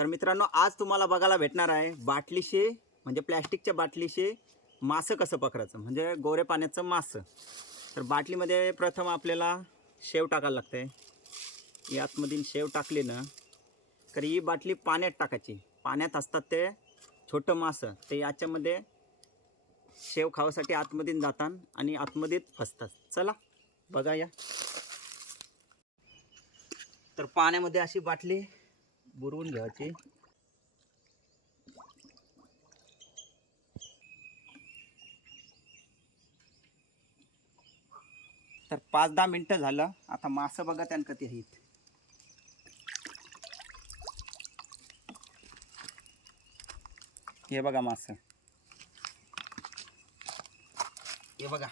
तर मित्रांनो, आज तुम्हाला बघायला भेटणार आहे बाटलीशी म्हणजे प्लॅस्टिकच्या बाटलीशी मासं कसं पकडायचं, म्हणजे गोरे पाण्याचं मासं. तर बाटलीमध्ये प्रथम आपल्याला शेव टाकायला लागते. यातमधील शेव टाकली ना तर ही बाटली पाण्यात टाकायची. पाण्यात असतात ते छोटं मासं, ते याच्यामध्ये शेव खावासाठी आतमध्ये जातात आणि आतमध्ये फसतात. चला बघा या. तर पाण्यामध्ये अशी बाटली बुडवून घ्यायची. तर 5-10 मिनटं झालं. आता मासं बघा त्यान किती आहेत. हे बघा मासं, हे बघा